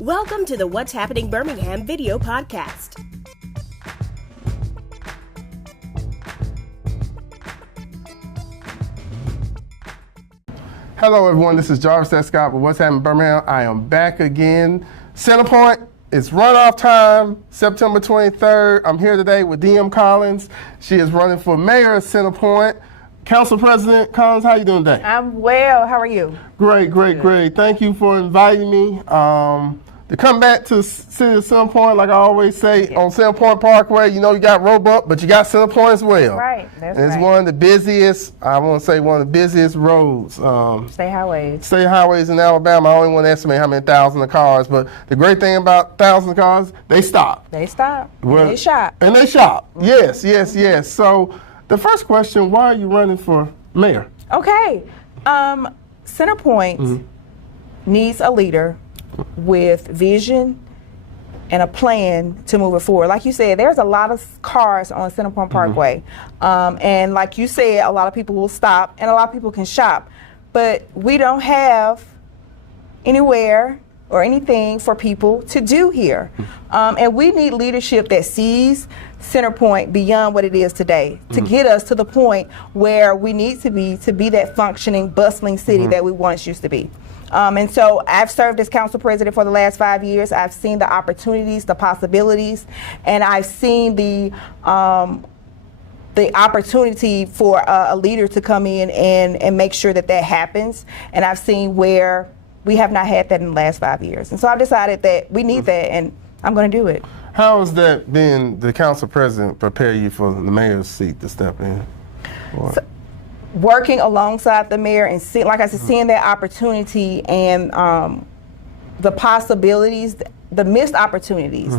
Welcome to the What's Happening Birmingham video podcast. Hello everyone, this is Jarvis S. Scott with What's Happening Birmingham. I am back again. Centerpoint, it's runoff time, September 23rd. I'm here today with DM Collins. She is running for mayor of Centerpoint. Council President Collins, how you doing today? I'm well. How are you? Great. Thank you for inviting me to come back to City of Centerpoint. Like I always say, on Centerpoint Parkway, you know you got Roebuck, but you got Centerpoint as well. Right, that's and it's right. one of the busiest, I want to say one of the busiest roads. State highways. State highways in Alabama. I only want to estimate how many thousands of cars, but the great thing about thousands of cars, they stop. They stop. Well, They shop. And they shop. Yes. So the first question, why are you running for mayor? Okay. Centerpoint needs a leader with vision and a plan to move it forward. Like you said, there's a lot of cars on Centerpoint Parkway. And like you said, a lot of people will stop and a lot of people can shop. But we don't have anywhere or anything for people to do here. And we need leadership that sees Centerpoint beyond what it is today to get us to the point where we need to be that functioning, bustling city that we once used to be. And so I've served as council president for the last 5 years. I've seen the opportunities, the possibilities, and I've seen the opportunity for a leader to come in and make sure that happens. And I've seen where we have not had that in the last 5 years. And so I've decided that we need that, and I'm going to do it. How has that been, the council president, prepare you for the mayor's seat to step in? So, working alongside the mayor and like I said, seeing that opportunity and the possibilities, the missed opportunities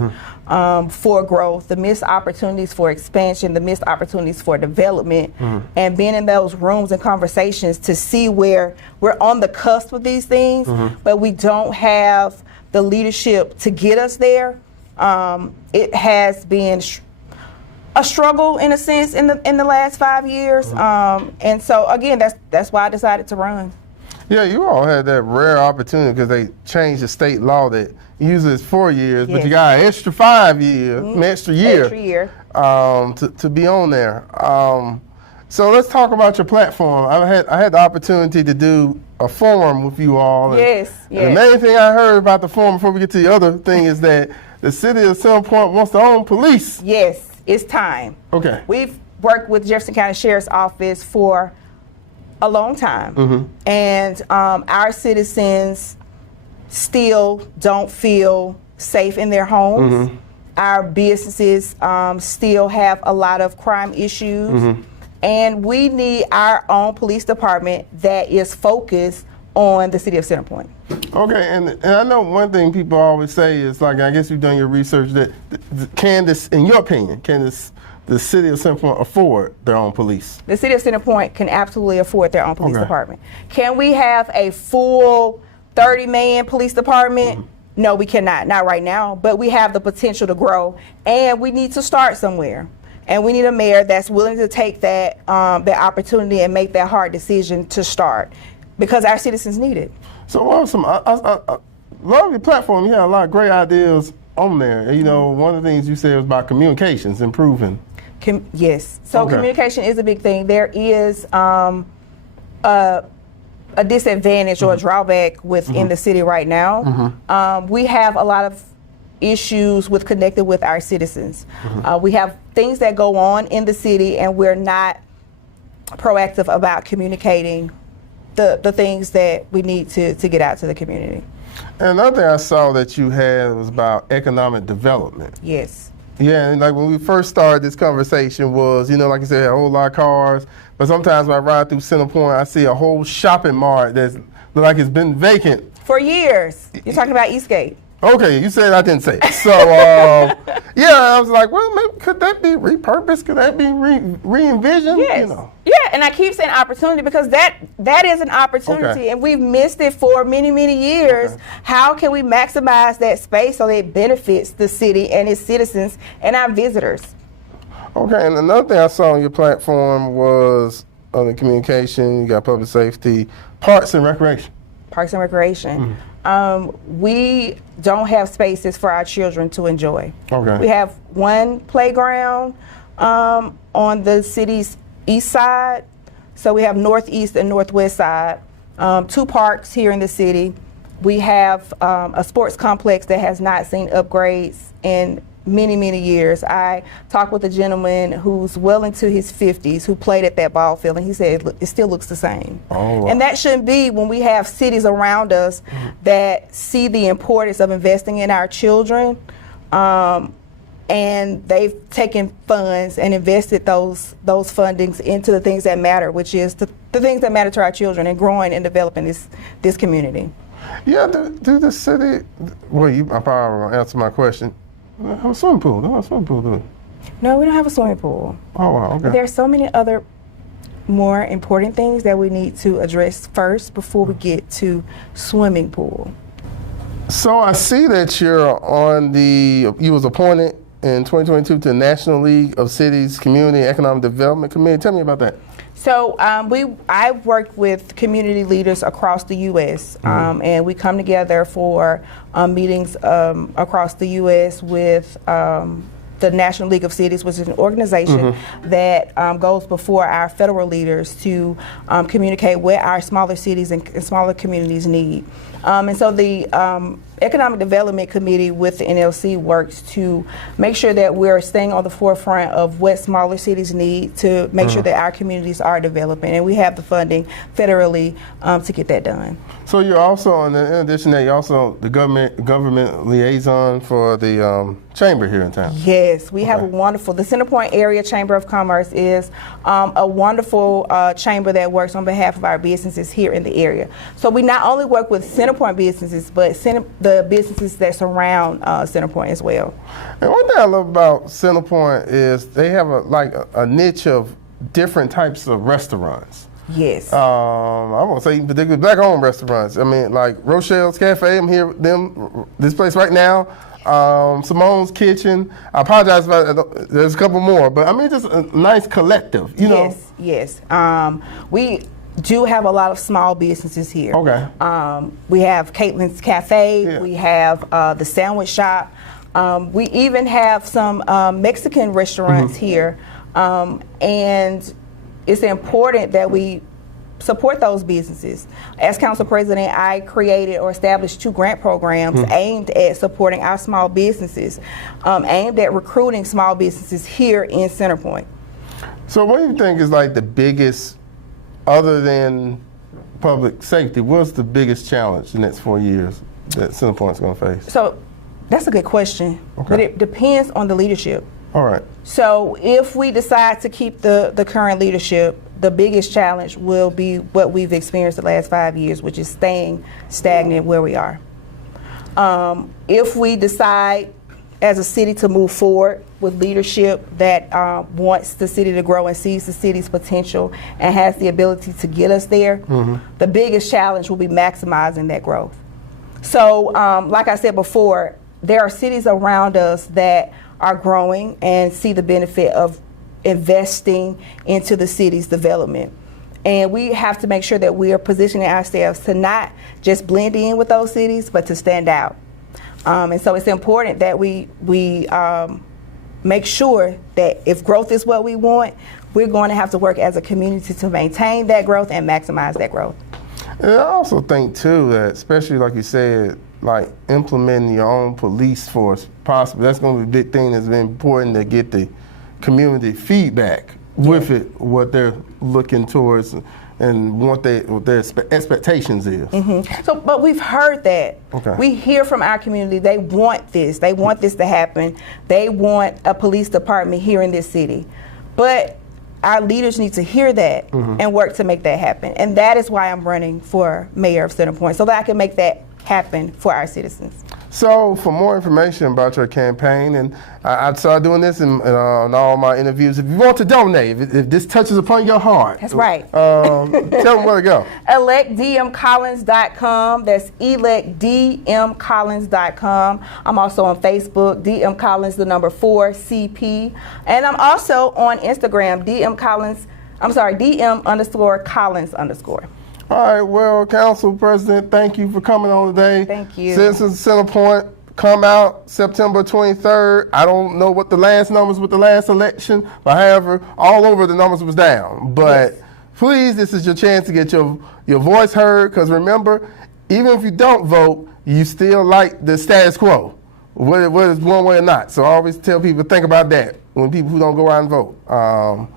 for growth, the missed opportunities for expansion, the missed opportunities for development, and being in those rooms and conversations to see where we're on the cusp of these things, but we don't have the leadership to get us there. It has been a struggle in a sense in the last 5 years, and so again, that's why I decided to run. Yeah, you all had that rare opportunity because they changed the state law that usually it's 4 years, but you got an extra 5 years, an extra year, to be on there. So let's talk about your platform. I had the opportunity to do a forum with you all. And the main thing I heard about the forum before we get to the other thing is that the city of Centerpoint wants to own police. Yes, it's time. Okay. We've worked with Jefferson County Sheriff's Office for a long time, and our citizens still don't feel safe in their homes. Our businesses still have a lot of crime issues, and we need our own police department that is focused on the city of Centerpoint. Okay, and I know one thing people always say is, like, I guess you've done your research, that can this, in your opinion, the city of Centerpoint afford their own police? The city of Centerpoint can absolutely afford their own police department. Can we have a full 30-man police department? No, we cannot, not right now, but we have the potential to grow, and we need to start somewhere. And we need a mayor that's willing to take that opportunity and make that hard decision to start, because our citizens need it. So what are some, I love your platform. You had a lot of great ideas on there. You know, one of the things you said was about communications, improving. Yes. So communication is a big thing. There is a disadvantage or a drawback within the city right now. We have a lot of issues with connecting with our citizens. We have things that go on in the city, and we're not proactive about communicating the things that we need to get out to the community. And another thing I saw that you had was about economic development. Yes. Yeah, and like when we first started this conversation was, you know, like you said, a whole lot of cars, but sometimes when I ride through Centerpoint, I see a whole shopping mart that's look like it's been vacant. For years. You're talking about Eastgate. Okay, you said I didn't say it. So, yeah, I was like, well, maybe, could that be repurposed? Could that be re-envisioned? Yes. You know. Yeah, and I keep saying opportunity because that is an opportunity, and we've missed it for many, many years. How can we maximize that space so that it benefits the city and its citizens and our visitors? Okay, and another thing I saw on your platform was on the communication, you got public safety, parks and recreation. Parks and Recreation. we don't have spaces for our children to enjoy. Okay. We have one playground on the city's east side. So we have northeast and northwest side. 2 parks here in the city. We have a sports complex that has not seen upgrades in many, many years. I talked with a gentleman who's well into his 50s who played at that ball field, and he said it still looks the same. Oh, wow. And that shouldn't be when we have cities around us that see the importance of investing in our children, and they've taken funds and invested those fundings into the things that matter, which is the things that matter to our children and growing and developing this community. Yeah, do the city, well, I probably won't answer my question. Have a swimming pool. Don't have a swimming pool, do we? No, we don't have a swimming pool. Oh, wow, okay. There are so many other more important things that we need to address first before we get to swimming pool. So I see that you was appointed in 2022 to the National League of Cities Community Economic Development Committee. Tell me about that. So I've worked with community leaders across the U.S. And we come together for meetings across the U.S. with the National League of Cities, which is an organization that goes before our federal leaders to communicate what our smaller cities and smaller communities need. And so the Economic Development Committee with the NLC works to make sure that we're staying on the forefront of what smaller cities need to make sure that our communities are developing, and we have the funding federally to get that done. So you're also, in addition to that, you're also the government liaison for the chamber here in town. Yes, we have a wonderful, the Centerpoint Area Chamber of Commerce is a wonderful chamber that works on behalf of our businesses here in the area. So we not only work with Centerpoint businesses, but the businesses that surround Centerpoint as well. And one thing I love about Centerpoint is they have a niche of different types of restaurants. Yes. I won't say particularly black-owned restaurants. I mean, like Rochelle's Cafe. I'm here with this place right now. Simone's Kitchen. I apologize about there's a couple more, but I mean just a nice collective. You know. Yes. We do have a lot of small businesses here. Okay. We have Caitlin's Cafe. Yeah. We have the Sandwich Shop. We even have some Mexican restaurants here, and it's important that we support those businesses. As council president, I created or established 2 grant programs aimed at supporting our small businesses, aimed at recruiting small businesses here in Centerpoint. So what do you think is like the biggest, other than public safety, what's the biggest challenge the next 4 years that Centerpoint's going to face? So that's a good question, but it depends on the leadership. All right. So if we decide to keep the current leadership, the biggest challenge will be what we've experienced the last 5 years, which is staying stagnant where we are. If we decide as a city to move forward with leadership that wants the city to grow and sees the city's potential and has the ability to get us there, the biggest challenge will be maximizing that growth. So like I said before, there are cities around us that are growing and see the benefit of investing into the city's development. And we have to make sure that we are positioning ourselves to not just blend in with those cities, but to stand out. And so it's important that we make sure that if growth is what we want, we're going to have to work as a community to maintain that growth and maximize that growth. And I also think, too, that especially like you said, like implementing your own police force, possibly, that's going to be a big thing that's been important to get the community feedback with it, what they're looking towards and what their expectations is. So, but we've heard that. Okay. We hear from our community, they want this. They want this to happen. They want a police department here in this city. But our leaders need to hear that and work to make that happen. And that is why I'm running for mayor of Centerpoint, so that I can make that happen for our citizens. So for more information about your campaign, and I started doing this in all my interviews, if you want to donate, if this touches upon your heart. That's right. Tell them where to go. ElectDMCollins.com. That's ElectDMCollins.com. I'm also on Facebook, DM Collins, the number 4, CP. And I'm also on Instagram, DM_Collins_. All right, well, Council President, thank you for coming on today. Thank you. Citizens Centerpoint come out September 23rd. I don't know what the last numbers with the last election, but however, all over the numbers was down. But yes, please, this is your chance to get your voice heard, because remember, even if you don't vote, you still like the status quo, whether it's one way or not. So I always tell people, think about that when people who don't go out and vote.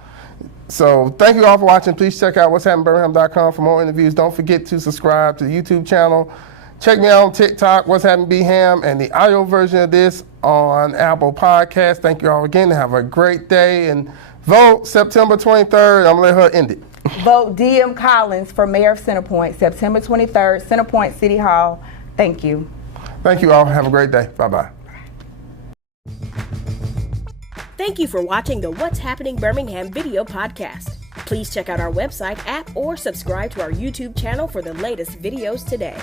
So thank you all for watching. Please check out what'shappenedbirmingham.com for more interviews. Don't forget to subscribe to the YouTube channel. Check me out on TikTok, What's Happening BHAM, and the audio version of this on Apple Podcasts. Thank you all again. Have a great day, and vote September 23rd. I'm going to let her end it. Vote DM Collins for Mayor of Centerpoint, September 23rd, Centerpoint City Hall. Thank you. Thank you all. Have a great day. Bye-bye. Thank you for watching the What's Happening Birmingham video podcast. Please check out our website, app, or subscribe to our YouTube channel for the latest videos today.